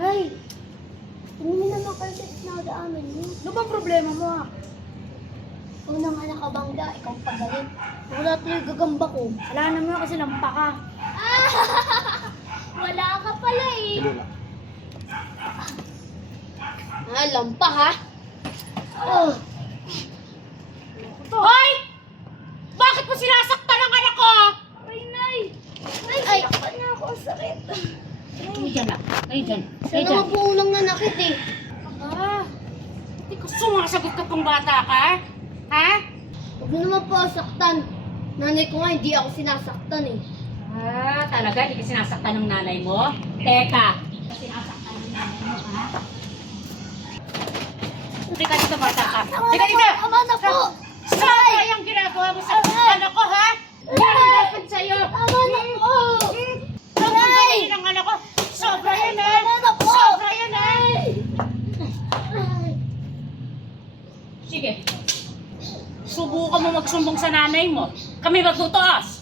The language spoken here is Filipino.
Aray! Hindi naman kayo sa pinagdaanan niyo. Ano bang problema mo ha? Unang nga nakabangga, ikaw pagalit. Wala tuloy gagamba ko. Wala naman kasi lampa ka. Wala ka pala eh. Lampa ha? Oh. Hoy! Bakit mo sinasaktan ang anak ko? Ay, Nay! Ay, saktan na ako. Ang sakit. Kayo dyan lang. Kayo dyan. Sana nga po unang nanakit eh. Hindi ko sumasagot ka pang bata ka? Ha? Huwag mo naman po ako saktan. Nanay ko nga, hindi ako sinasaktan eh. Talaga? Hindi ka sinasaktan ng nanay mo? Teka. Sinasaktan ng nanay mo, ha? Hindi ka dito bata ka. Hindi ka dito! Tama na po! Sobra yung ginagawa mo sa anak ko, ha? Hindi ko dapat sa'yo. Tama na po! Ang galing ng anak ko. Sobra yan, ha? Tama na po! Sobra yan, ha? Sige. Subukan mo magsumbong sa nanay mo. Kami magtutuos.